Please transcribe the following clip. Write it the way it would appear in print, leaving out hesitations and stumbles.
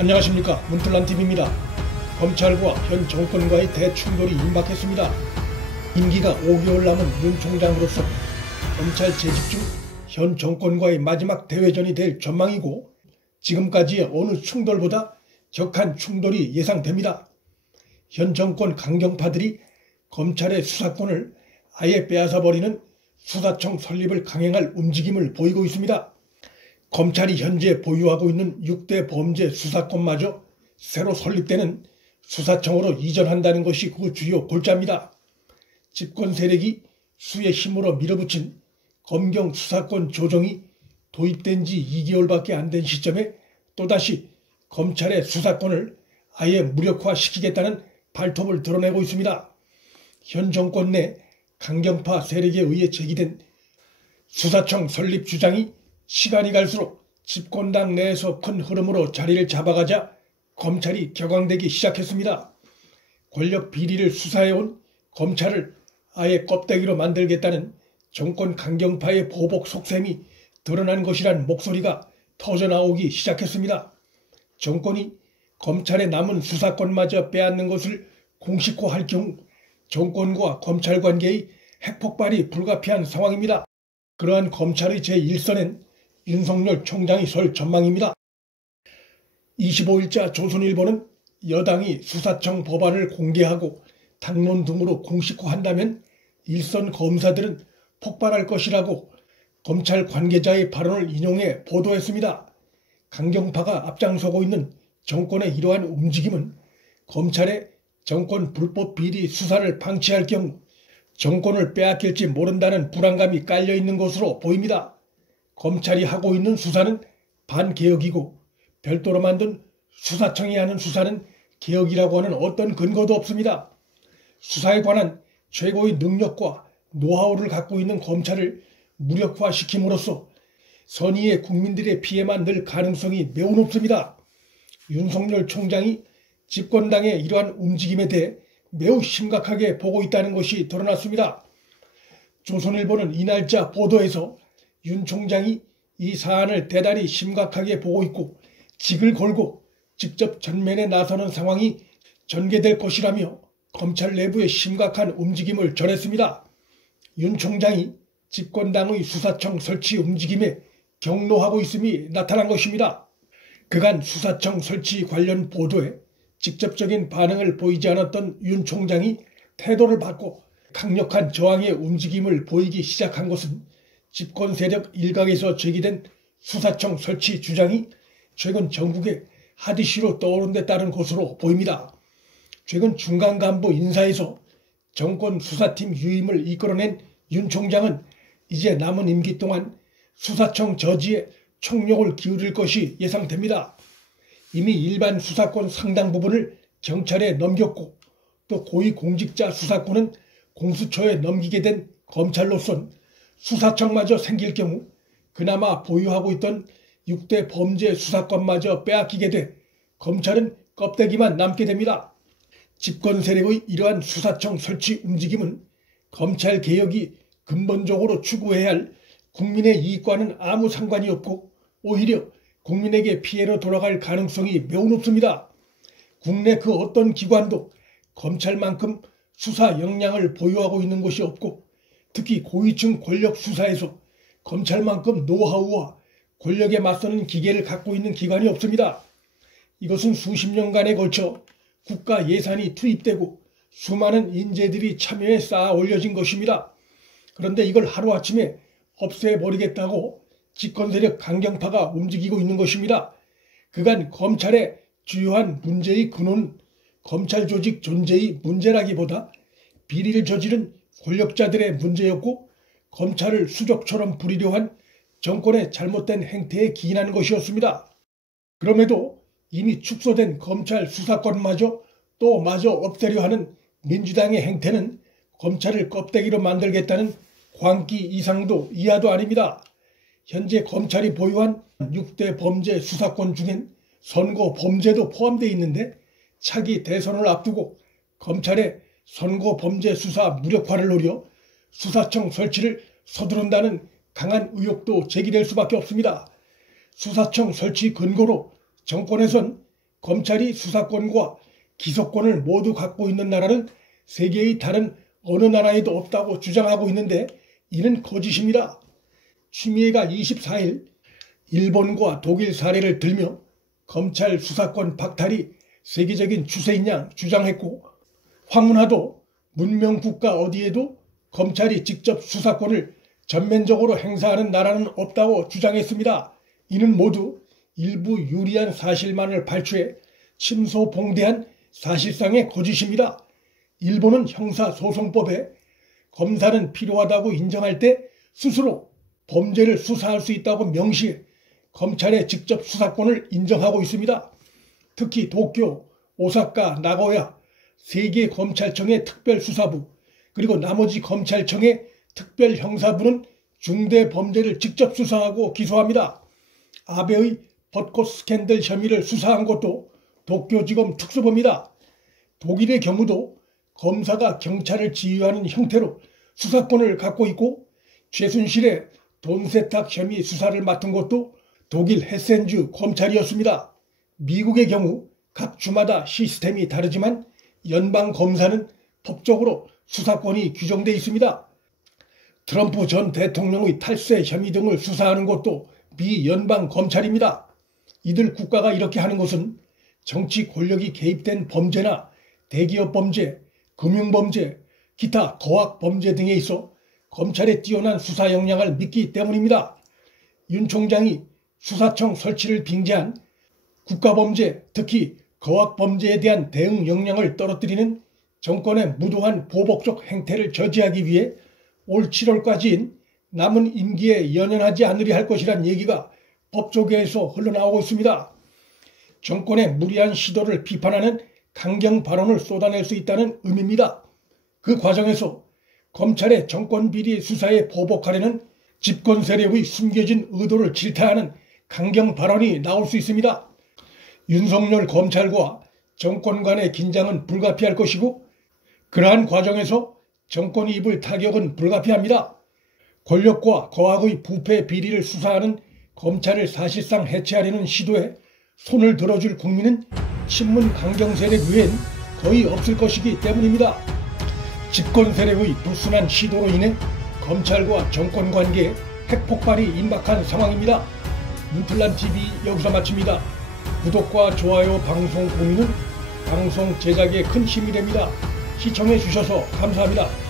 안녕하십니까, 문틀란TV입니다. 검찰과 현 정권과의 대충돌이 임박했습니다. 임기가 5개월 남은 윤 총장으로서 검찰 재직 중 현 정권과의 마지막 대회전이 될 전망이고, 지금까지의 어느 충돌보다 격한 충돌이 예상됩니다. 현 정권 강경파들이 검찰의 수사권을 아예 빼앗아버리는 수사청 설립을 강행할 움직임을 보이고 있습니다. 검찰이 현재 보유하고 있는 6대 범죄 수사권마저 새로 설립되는 수사청으로 이전한다는 것이 그 주요 골자입니다. 집권 세력이 수의 힘으로 밀어붙인 검경 수사권 조정이 도입된 지 2개월밖에 안 된 시점에 또다시 검찰의 수사권을 아예 무력화시키겠다는 발톱을 드러내고 있습니다. 현 정권 내 강경파 세력에 의해 제기된 수사청 설립 주장이 시간이 갈수록 집권당 내에서 큰 흐름으로 자리를 잡아가자 검찰이 격앙되기 시작했습니다. 권력 비리를 수사해온 검찰을 아예 껍데기로 만들겠다는 정권 강경파의 보복 속셈이 드러난 것이란 목소리가 터져나오기 시작했습니다. 정권이 검찰의 남은 수사권마저 빼앗는 것을 공식화할 경우 정권과 검찰 관계의 핵폭발이 불가피한 상황입니다. 그러한 검찰의 제1선엔 윤석열 총장이 설 전망입니다. 25일자 조선일보는 여당이 수사청 법안을 공개하고 당론 등으로 공식화한다면 일선 검사들은 폭발할 것이라고 검찰 관계자의 발언을 인용해 보도했습니다. 강경파가 앞장서고 있는 정권의 이러한 움직임은 검찰의 정권 불법 비리 수사를 방치할 경우 정권을 빼앗길지 모른다는 불안감이 깔려있는 것으로 보입니다. 검찰이 하고 있는 수사는 반개혁이고 별도로 만든 수사청이 하는 수사는 개혁이라고 하는 어떤 근거도 없습니다. 수사에 관한 최고의 능력과 노하우를 갖고 있는 검찰을 무력화시킴으로써 선의의 국민들의 피해만 늘 가능성이 매우 높습니다. 윤석열 총장이 집권당의 이러한 움직임에 대해 매우 심각하게 보고 있다는 것이 드러났습니다. 조선일보는 이날자 보도에서 윤 총장이 이 사안을 대단히 심각하게 보고 있고 직을 걸고 직접 전면에 나서는 상황이 전개될 것이라며 검찰 내부의 심각한 움직임을 전했습니다. 윤 총장이 집권당의 수사청 설치 움직임에 경로하고 있음이 나타난 것입니다. 그간 수사청 설치 관련 보도에 직접적인 반응을 보이지 않았던 윤 총장이 태도를 바꿔 강력한 저항의 움직임을 보이기 시작한 것은 집권 세력 일각에서 제기된 수사청 설치 주장이 최근 전국의 핫 이슈로 떠오른 데 따른 것으로 보입니다. 최근 중간 간부 인사에서 정권 수사팀 유임을 이끌어낸 윤 총장은 이제 남은 임기 동안 수사청 저지에 총력을 기울일 것이 예상됩니다. 이미 일반 수사권 상당 부분을 경찰에 넘겼고 또 고위공직자 수사권은 공수처에 넘기게 된 검찰로선 수사청마저 생길 경우 그나마 보유하고 있던 6대 범죄 수사권마저 빼앗기게 돼 검찰은 껍데기만 남게 됩니다. 집권 세력의 이러한 수사청 설치 움직임은 검찰 개혁이 근본적으로 추구해야 할 국민의 이익과는 아무 상관이 없고 오히려 국민에게 피해로 돌아갈 가능성이 매우 높습니다. 국내 그 어떤 기관도 검찰만큼 수사 역량을 보유하고 있는 곳이 없고 특히 고위층 권력 수사에서 검찰만큼 노하우와 권력에 맞서는 기계를 갖고 있는 기관이 없습니다. 이것은 수십 년간에 걸쳐 국가 예산이 투입되고 수많은 인재들이 참여해 쌓아 올려진 것입니다. 그런데 이걸 하루아침에 없애버리겠다고 집권세력 강경파가 움직이고 있는 것입니다. 그간 검찰의 주요한 문제의 근원은 검찰 조직 존재의 문제라기보다 비리를 저지른 권력자들의 문제였고 검찰을 수족처럼 부리려 한 정권의 잘못된 행태에 기인하는 것이었습니다. 그럼에도 이미 축소된 검찰 수사권마저 또 마저 없애려 하는 민주당의 행태는 검찰을 껍데기로 만들겠다는 광기 이상도 이하도 아닙니다. 현재 검찰이 보유한 6대 범죄 수사권 중엔 선거 범죄도 포함되어 있는데 차기 대선을 앞두고 검찰의 선거 범죄 수사 무력화를 노려 수사청 설치를 서두른다는 강한 의혹도 제기될 수밖에 없습니다. 수사청 설치 근거로 정권에선 검찰이 수사권과 기소권을 모두 갖고 있는 나라는 세계의 다른 어느 나라에도 없다고 주장하고 있는데 이는 거짓입니다. 추미애가 24일 일본과 독일 사례를 들며 검찰 수사권 박탈이 세계적인 추세인 양 주장했고, 황운하도 문명 국가 어디에도 검찰이 직접 수사권을 전면적으로 행사하는 나라는 없다고 주장했습니다. 이는 모두 일부 유리한 사실만을 발췌해 침소봉대한 사실상의 거짓입니다. 일본은 형사소송법에 검사는 필요하다고 인정할 때 스스로 범죄를 수사할 수 있다고 명시해 검찰의 직접 수사권을 인정하고 있습니다. 특히 도쿄, 오사카, 나고야 세 개 검찰청의 특별수사부 그리고 나머지 검찰청의 특별형사부는 중대 범죄를 직접 수사하고 기소합니다. 아베의 벚꽃 스캔들 혐의를 수사한 것도 도쿄지검 특수부입니다. 독일의 경우도 검사가 경찰을 지휘하는 형태로 수사권을 갖고 있고, 최순실의 돈 세탁 혐의 수사를 맡은 것도 독일 헤센주 검찰이었습니다. 미국의 경우 각 주마다 시스템이 다르지만 연방 검사는 법적으로 수사권이 규정되어 있습니다. 트럼프 전 대통령의 탈세 혐의 등을 수사하는 것도 미 연방 검찰입니다. 이들 국가가 이렇게 하는 것은 정치 권력이 개입된 범죄나 대기업 범죄, 금융범죄, 기타 거악 범죄 등에 있어 검찰의 뛰어난 수사 역량을 믿기 때문입니다. 윤 총장이 수사청 설치를 빙자한 국가범죄, 특히 거악범죄에 대한 대응 역량을 떨어뜨리는 정권의 무도한 보복적 행태를 저지하기 위해 올 7월까지인 남은 임기에 연연하지 않으려 할 것이란 얘기가 법조계에서 흘러나오고 있습니다. 정권의 무리한 시도를 비판하는 강경 발언을 쏟아낼 수 있다는 의미입니다. 그 과정에서 검찰의 정권 비리 수사에 보복하려는 집권 세력의 숨겨진 의도를 질타하는 강경 발언이 나올 수 있습니다. 윤석열 검찰과 정권 간의 긴장은 불가피할 것이고, 그러한 과정에서 정권이 입을 타격은 불가피합니다. 권력과 거악의 부패 비리를 수사하는 검찰을 사실상 해체하려는 시도에 손을 들어줄 국민은 친문 강경 세력 외엔 거의 없을 것이기 때문입니다. 집권 세력의 불순한 시도로 인해 검찰과 정권 관계에 핵폭발이 임박한 상황입니다. 문틀란TV 여기서 마칩니다. 구독과 좋아요, 방송 공유는 방송 제작에 큰 힘이 됩니다. 시청해 주셔서 감사합니다.